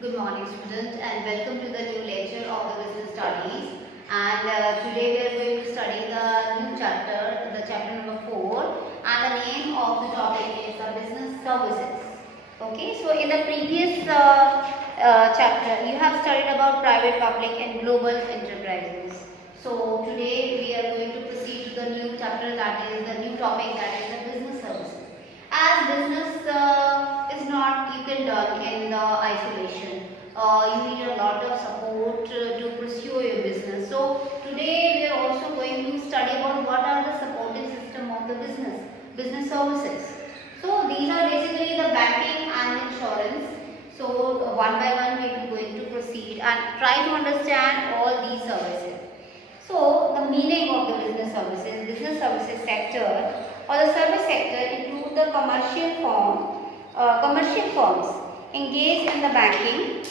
Good morning students and welcome to the new lecture of the business studies, and today we are going to study the new chapter, the chapter number 4, and the name of the topic is the business services. Okay, so in the previous chapter you have studied about private, public and global enterprises. So today we are going to proceed to the new chapter, that is the new topic, that is the business services. As business is not you can learn in the isolation. You need a lot of support to pursue your business. So today we are also going to study about what are the supporting system of the business services. So these are basically the banking and insurance. So one by one we are going to proceed and try to understand all these services. So the meaning of the business services sector or the service sector include the commercial firms engaged in the banking,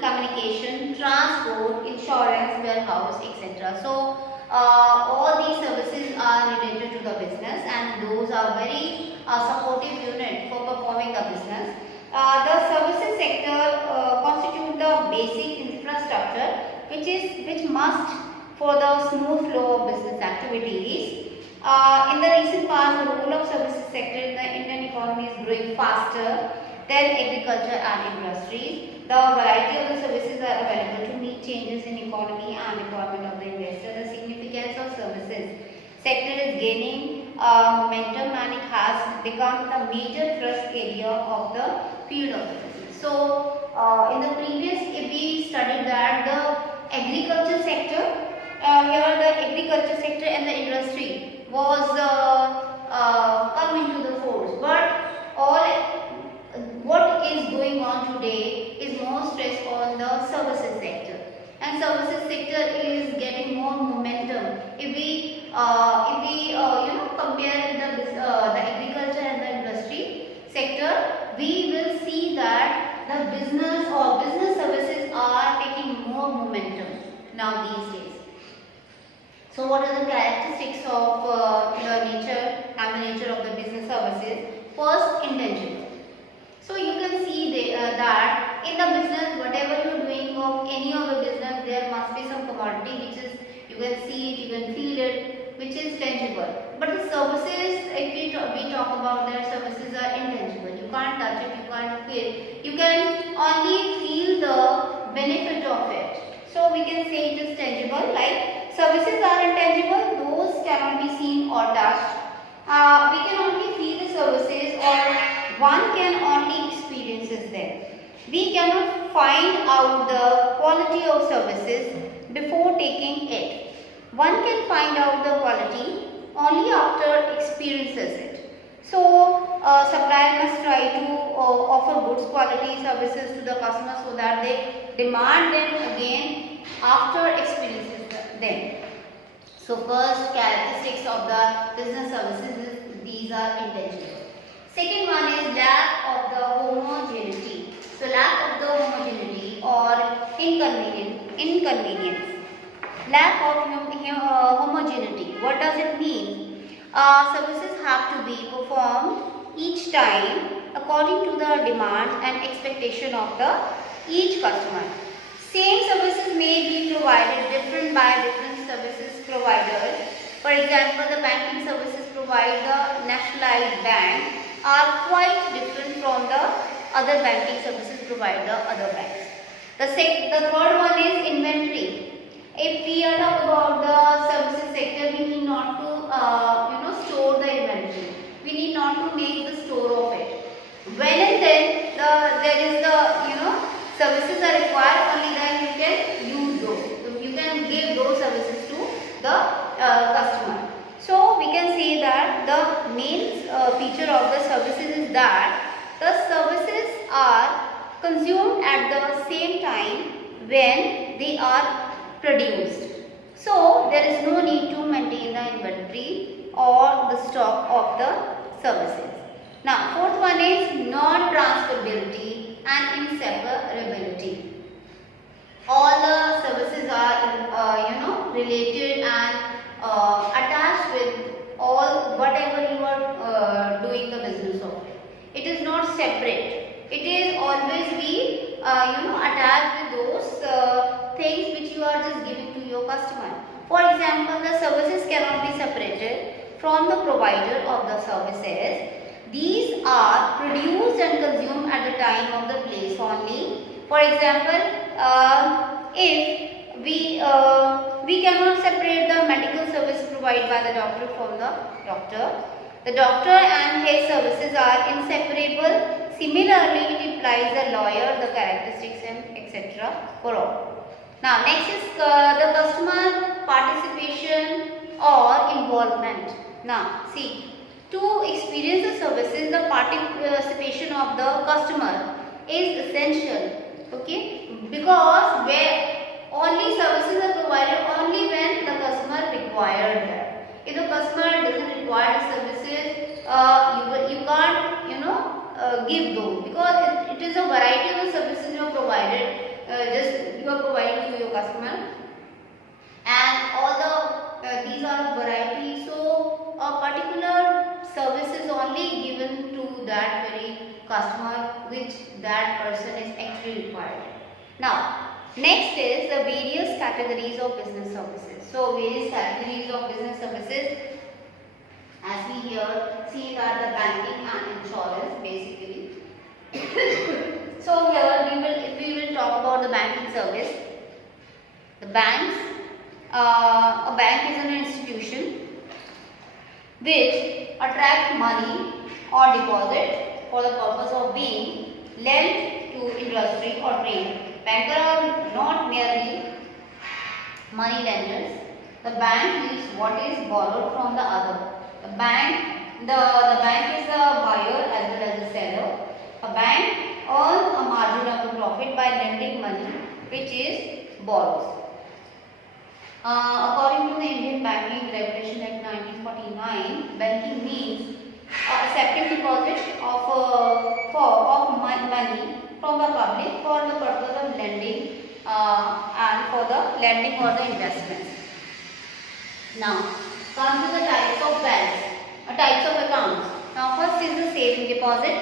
communication, transport, insurance, warehouse, etc. So all these services are related to the business, and those are very supportive unit for performing the business. The services sector constitute the basic infrastructure which must for the smooth flow of business activities. In the recent past, the role of services sector in the Indian economy is growing faster than agriculture and industries. The variety of the services are available to meet changes in economy and requirement of the investor. The significance of services sector is gaining momentum, and it has become the major thrust area of the field of business. So, in the previous we studied that the agriculture sector, here the agriculture sector and the industry was coming to the force, but all what is going on today is more stress on the services sector, and services sector is getting more momentum. If we compare the agriculture and the industry sector, we will see that the business services are taking more momentum now these days. So what are the characteristics of the nature of the business services? First, intangible. So you can see that in the business, whatever you are doing of any of the business, there must be some commodity which is, you can see it, you can feel it, which is tangible. But the services, if we talk about their services are intangible. You can't touch it, you can't feel it. You can only feel the benefit of it. So we can say it is tangible. Like services are intangible, those cannot be seen or touched. We can only feel the services, or one can only experiences them. We cannot find out the quality of services before taking it. One can find out the quality only after experiences it. So supplier must try to offer good quality services to the customer so that they demand them again after experiences them. So first characteristics of the business services is these are intangible. Second one is lack of the homogeneity. So lack of the homogeneity or inconvenience. Lack of homogeneity. What does it mean? Services have to be performed each time according to the demand and expectation of each customer. Same services may be provided different by different services providers. For example, the banking services provided the nationalized bank are quite different from the other banking services provided the other banks. The third one is inventory. If we are talking about the services sector, we need not to store the inventory. We need not to make the store of it. When and then there is the services are required, only then you can use those. You can give those services to the customer. So we can say that the main feature of the services is that the services are consumed at the same time when they are produced. So there is no need to maintain the inventory or the stock of the services. Now fourth one is non-transferability and inseparability. All the services are related and attached with all whatever you are doing the business of. It is not separate. It is always be attached with those things which you are just giving to your customer. For example, the services cannot be separated from the provider of the services. These are produced and consumed at the time of the place only. For example, if we cannot separate the medical service provided by the doctor from the doctor. The doctor and his services are inseparable. Similarly, it implies the lawyer, the characteristics and etc. for all. Now, next is the customer participation or involvement. Now, see, to experience the services, the participation of the customer is essential. Okay, because where only services are provided only when the customer required them. If the customer doesn't require the services, you can't give those, because it is a variety of the services you are provided. Just you are providing to your customer, and all the these are variety. So a particular service is only given to that very customer which that person is actually required. Now, next is the various categories of business services. So, various categories of business services, as we here see that the banking and insurance basically. So, here we will talk about the banking service. The banks, a bank is an institution which attract money or deposit for the purpose of being lent to industry or trade. Bankers are not merely money lenders. The bank is what is borrowed from the other. The bank is a buyer as well as a seller. A bank earns a margin of the profit by lending money which is borrowed. According to the Indian Banking Regulation Act 1949, banking means accepting deposit of money from the public for the purpose of lending and for the lending or the investments. Now, come to the types of banks, types of accounts. Now, first is the saving deposit.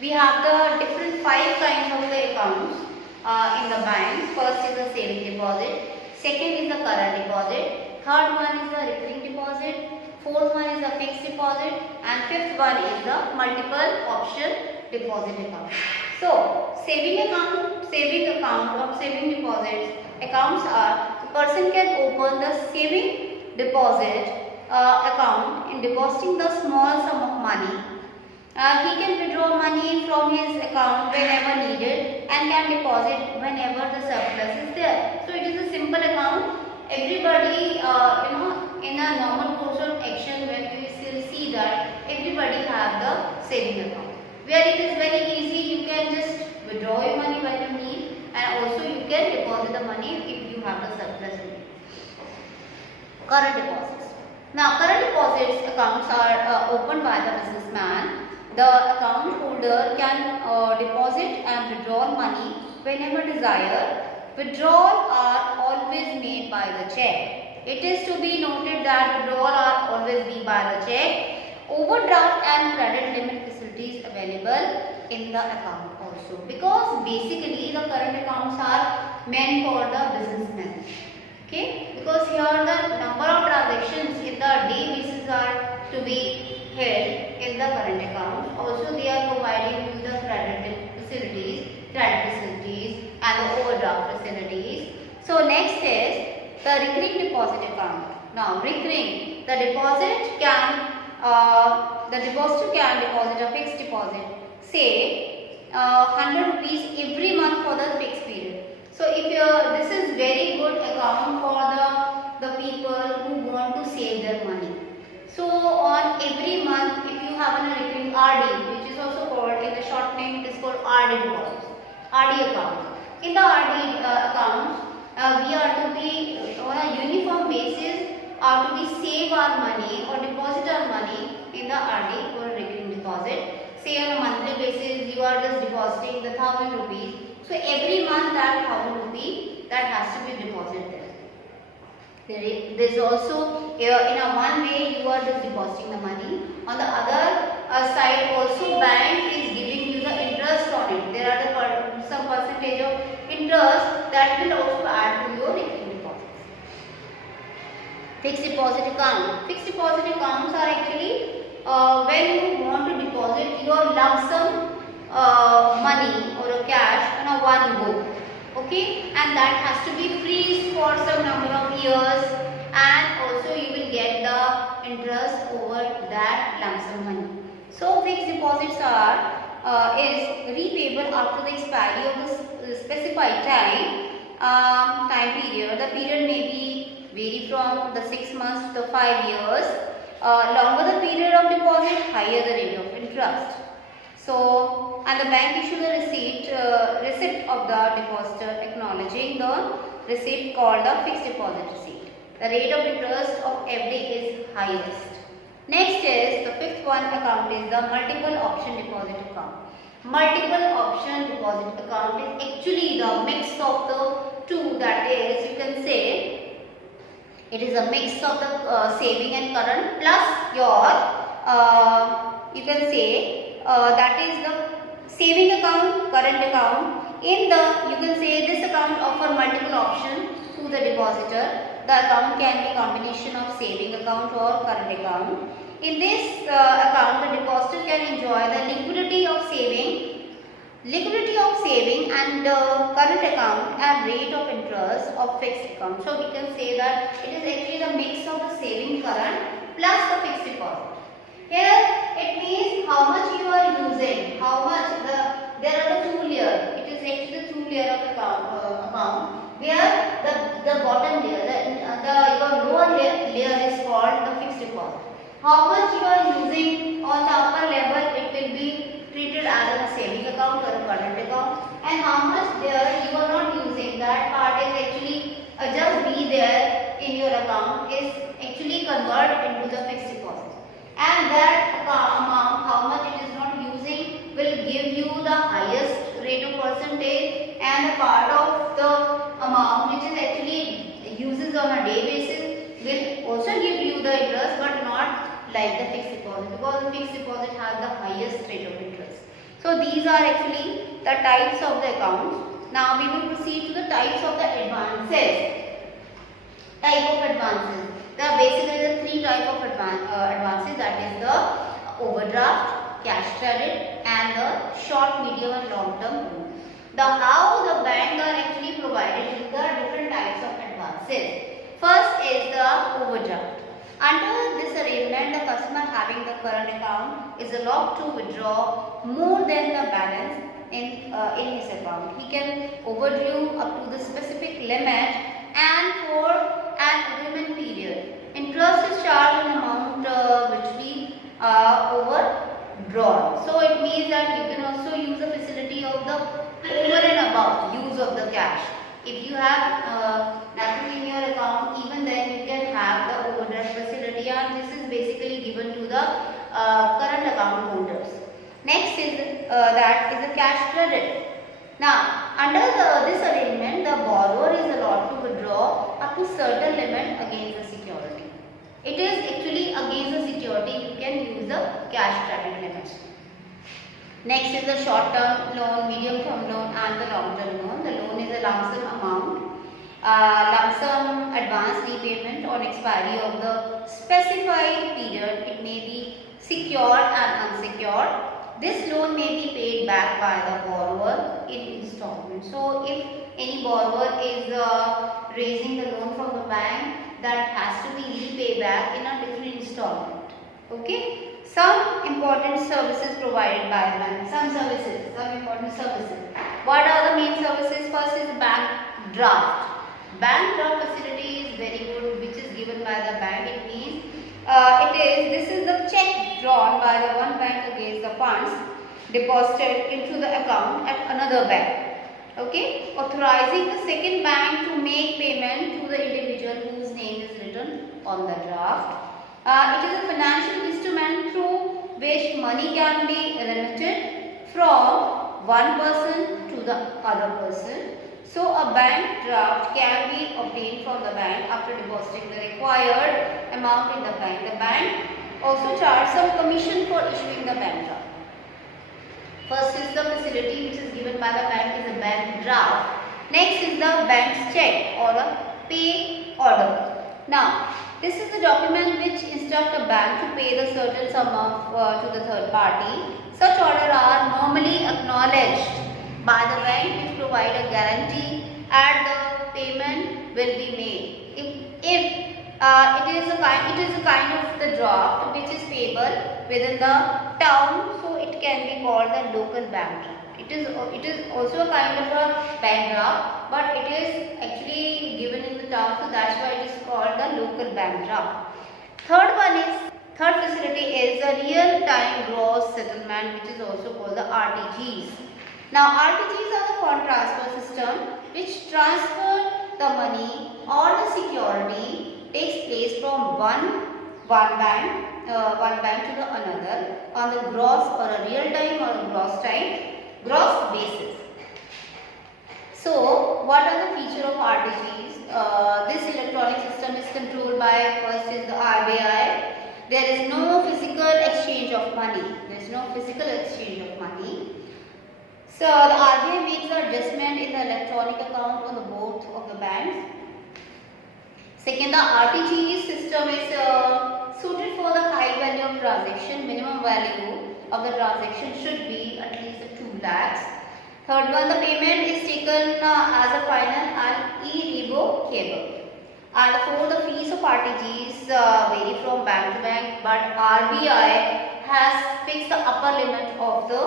We have the different 5 kinds of the accounts in the banks. First is the saving deposit. Second is the current deposit. Third one is the recurring deposit. Fourth one is the fixed deposit, and fifth one is the multiple option deposit account. So, saving account or saving deposits accounts are, a person can open the saving deposit account in depositing the small sum of money. He can withdraw money from his account whenever needed and can deposit whenever the surplus is there. So, it is a simple account. Everybody, in a normal course of action, when we still see that everybody have the saving account, where it is very easy. You can just withdraw your money when you need, and also you can deposit the money if you have the surplus in it. Current deposits. Now, current deposits accounts are opened by the businessman. The account holder can deposit and withdraw money whenever desired. Withdrawal are always made by the check. It is to be noted that withdrawal are always made by the check. Overdraft and credit limit facilities available in the account also, because basically the current accounts are meant for the businessmen. Okay, because here the number of transactions in the day basis are to be held in the current account. Also, they are providing you the credit facilities and the overdraft facilities. So, next is the recurring deposit account. Now, recurring, the depositor can deposit a fixed deposit, say 100 rupees every month for the fixed period. So, if this is very good account for the people who want to save their money. So, on every month, if you have a recurring RD, which is also called, in the short name it is called RD deposit, RD account. In the RD account, we are to be on a uniform basis, are to be save our money or deposit our money in the RD or recurring deposit. Say on a monthly basis, you are just depositing the 1000 rupees. So, every month that 1000 rupees that has to be deposited there. There is also, in a one way you are just depositing the money. On the other side also, bank is giving you the interest on it. Fixed deposit account. Fixed deposit accounts are actually when you want to deposit your lump sum money or a cash on a one go. Okay, and that has to be freeze for some number of years, and also you will get the interest over that lump sum money. So fixed deposits are is repayable after the expiry of the specified time period. The period may be vary from the 6 months to 5 years. Longer the period of deposit, higher the rate of interest. So, and the bank issue the receipt of the depositor acknowledging the receipt called the fixed deposit receipt. The rate of interest of FD is highest. Next is the fifth one account is the multiple option deposit account. Multiple option deposit account is actually the mix of the two, that is, you can say it is a mix of the saving and current plus your you can say that is the saving account, current account. In the, you can say this account offer multiple options to the depositor. The account can be combination of saving account or current account. In this account, the depositor can enjoy the liquidity of saving and current account and rate of interest of fixed account. So we can say that it is actually the mix of the saving current plus the fixed deposit. Here it means how much you are using, how much there are the two layer. It is actually the two layer of account where the bottom layer, your lower layer is called the fixed deposit. How much you are using on the upper level, it will be treated as a saving account or a current account, and how much there you are not using, that part is actually just be there in your account, is actually converted into the fixed deposit, and that amount how much it is not using will give you the highest rate of percentage, and the part of the amount which is actually uses on a day basis will also give you the interest, but not like the fixed deposit, because the fixed deposit has the highest rate of interest. So these are actually the types of the accounts. Now we will proceed to the types of the advances. Type of advances. There are basically the three type of advances, that is the overdraft, cash credit, and the short, medium, and long term loan. How the bank are actually provided with the different types of advances. First is the overdraft. Under this arrangement, the customer having the current account is allowed to withdraw more than the balance in his account. He can overdraw up to the specific limit and for an agreement period. Interest is charged on amount which we overdrawn. So it means that you can also use the facility of the over and above use of the cash. If you have nothing in your account, even then you can have the overdraft facility, and this is basically given to the current account holders. Next is that is the cash credit. Now, under this arrangement, the borrower is allowed to withdraw up to certain limit against the security. It is actually against the security you can use the cash credit limits. Next is the short term loan, medium term loan, and the long term loan. The loan is a lump sum amount, lump sum advance repayment on expiry of the specified period. It may be secured and unsecured. This loan may be paid back by the borrower in installment. So if any borrower is raising the loan from the bank, that has to be repaid back in a different installment. Okay. Some important services provided by the bank. Some important services. What are the main services? First is bank draft. Bank draft facility is very good, which is given by the bank. It means this is the check drawn by the one bank against the funds deposited into the account at another bank. Okay, authorizing the second bank to make payment to the individual whose name is written on the draft. It is a financial instrument through which money can be remitted from one person to the other person. So a bank draft can be obtained from the bank after depositing the required amount in the bank. The bank also charges some commission for issuing the bank draft. First is the facility which is given by the bank is a bank draft. Next is the bank's check or a pay order. Now, This is the document which instructs a bank to pay the certain sum of to the third party. Such orders are normally acknowledged by the bank, which provide a guarantee and the payment will be made. If it is a kind of the draft which is payable within the town, so it can be called the local bank draft. It is also a kind of a bank draft, but it is actually given in the town, so that's why it is called the local bank draft. Third facility is the real time gross settlement, which is also called the RTGs. Now RTGs are the fund transfer system which transfer the money or the security takes place from one bank to the another on the gross or a real time or a gross basis. So what are the features of RTGs? This electronic system is controlled by, first is the RBI. There is no physical exchange of money. So the RBI makes the adjustment in the electronic account on the both of the banks. Second, the RTGS system is suited for the high value of transaction. Minimum value of the transaction should be at least 2 lakhs. Third one, the payment is taken as a final and irrevocable. And fourth, the fees of RTGs vary from bank to bank, but RBI has fixed the upper limit of the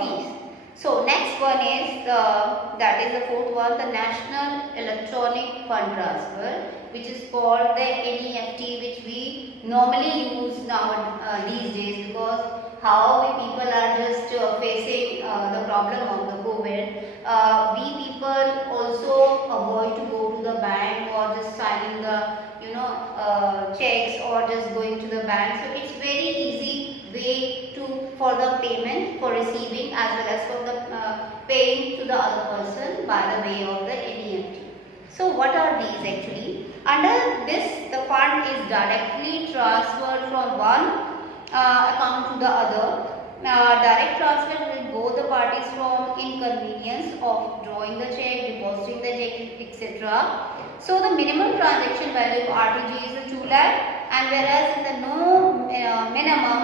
fees. So next one is that is the fourth one, the National Electronic Fund Transfer, which is called the NEFT, which we normally use now these days, because how we people are just facing the problem of the COVID. We people also avoid to go to the bank or just signing the checks or just going to the bank. So it's very easy way for the payment, for receiving as well as for the paying to the other person by the way of the NEFT. So what are these actually? Under this, the fund is directly transferred from one account to the other. Direct transfer will both the parties from inconvenience of drawing the check, depositing the check, etc. So the minimum transaction value of RTG is 2 lakh, and whereas in the no minimum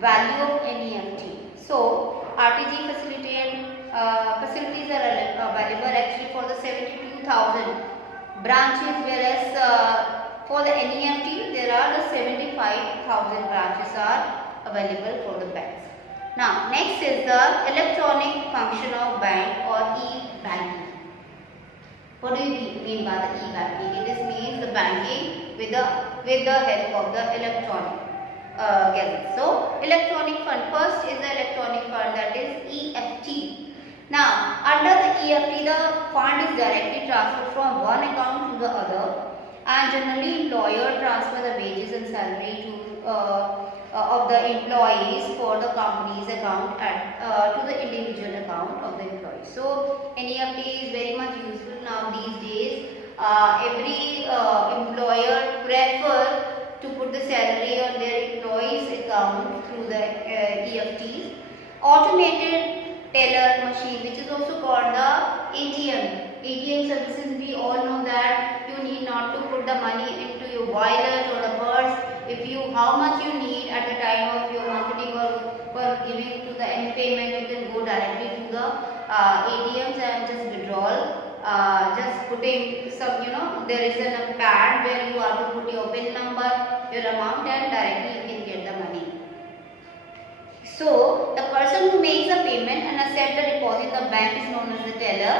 value of NEFT. So RTG facilities are available actually for the 72,000 branches, whereas for the NEFT there are the 75,000 branches are available for the banks. Now next is the electronic function of bank or e-banking. What do you mean by the e-banking? It means the banking with the help of the electronic gadget. So electronic fund, first is the electronic fund, that is EFT. Now under the EFT, the fund is directly transferred from one account to the other, and generally employer transfer the wages and salary to of the employees for the company's account to the individual account of the employee. So NEFT is very much useful now these days. Every employer prefer to put the salary on their employees account through the EFTs. Automated teller machine, which is also called the ATM services. We all know that you need not to put the money into your wallet or the purse. How much you need at the time of your marketing or for giving to the end payment, you can go directly to the ATMs and just withdrawal. Just putting some, there is a pad where you have to put your PIN number, your amount, and directly you can get the money. So the person who makes a payment and accepts the deposit in the bank is known as the teller.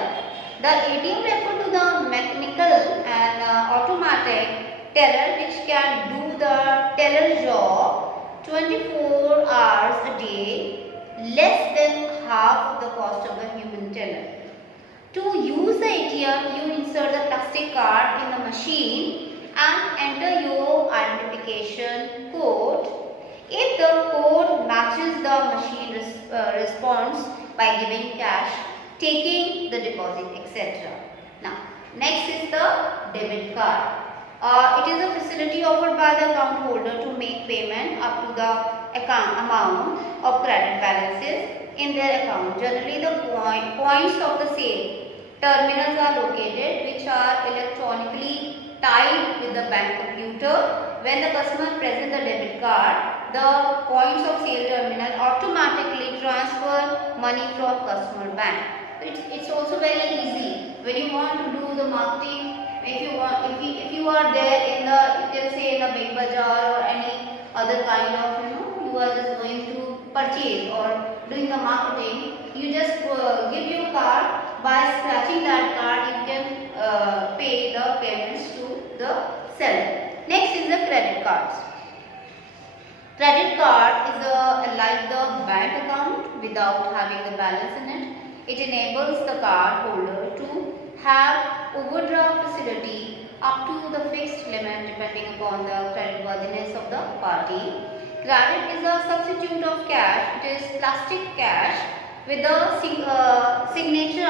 The ATM refers to the mechanical and automatic teller which can do the teller job 24 hours a day, less than half of the cost of the human teller. To use the ATM, you insert the plastic card in the machine and enter your identification code. If the code matches the machine response by giving cash, taking the deposit, etc. Now, next is the debit card. It is a facility offered by the account holder to make payment up to the amount of credit balances in their account. Generally, the points of the sale terminals are located which are electronically tied with the bank computer. When the customer presents the debit card, the points of sale terminal automatically transfer money from customer bank. It's also very easy when you want to do the marketing. If you are there in the, you can say in the big bazaar or any other kind of, you are just going to purchase or doing the marketing, you just give your card. By scratching that card, you can pay the payments to the seller. Next is the credit cards. Credit card is like the bank account without having the balance in it. It enables the card holder to have overdraft facility up to the fixed limit depending upon the creditworthiness of the party. Credit is a substitute of cash. It is plastic cash with the signature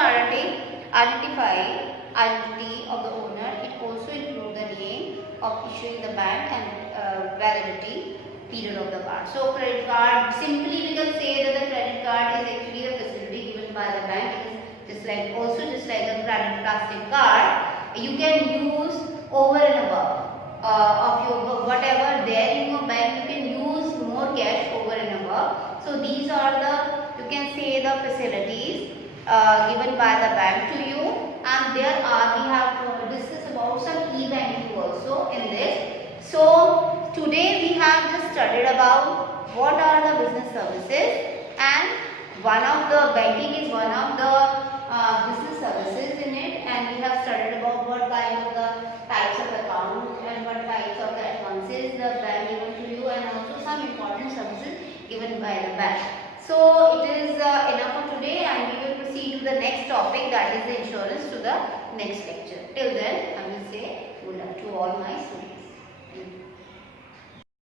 identity of the owner. It also includes the name of issuing the bank and validity period of the card. So credit card, simply we can say that the credit card is actually a facility given by the bank. It is just like a credit plastic card. You can use over and above of your whatever there in your bank. You can use more cash over and above. So these are the, you can say, the facilities given by the bank to you. And we have discussed about some e-banking also in this. So today we have just studied about what are the business services, and one of the banking is one of the business services in it, and we have studied about what kind of the types of account and what types of the advances the bank given to you, and also some important services given by the bank. So it is enough for today, and we will proceed to the next topic, that is the insurance, to the next lecture. Till then, I will say good luck to all my students.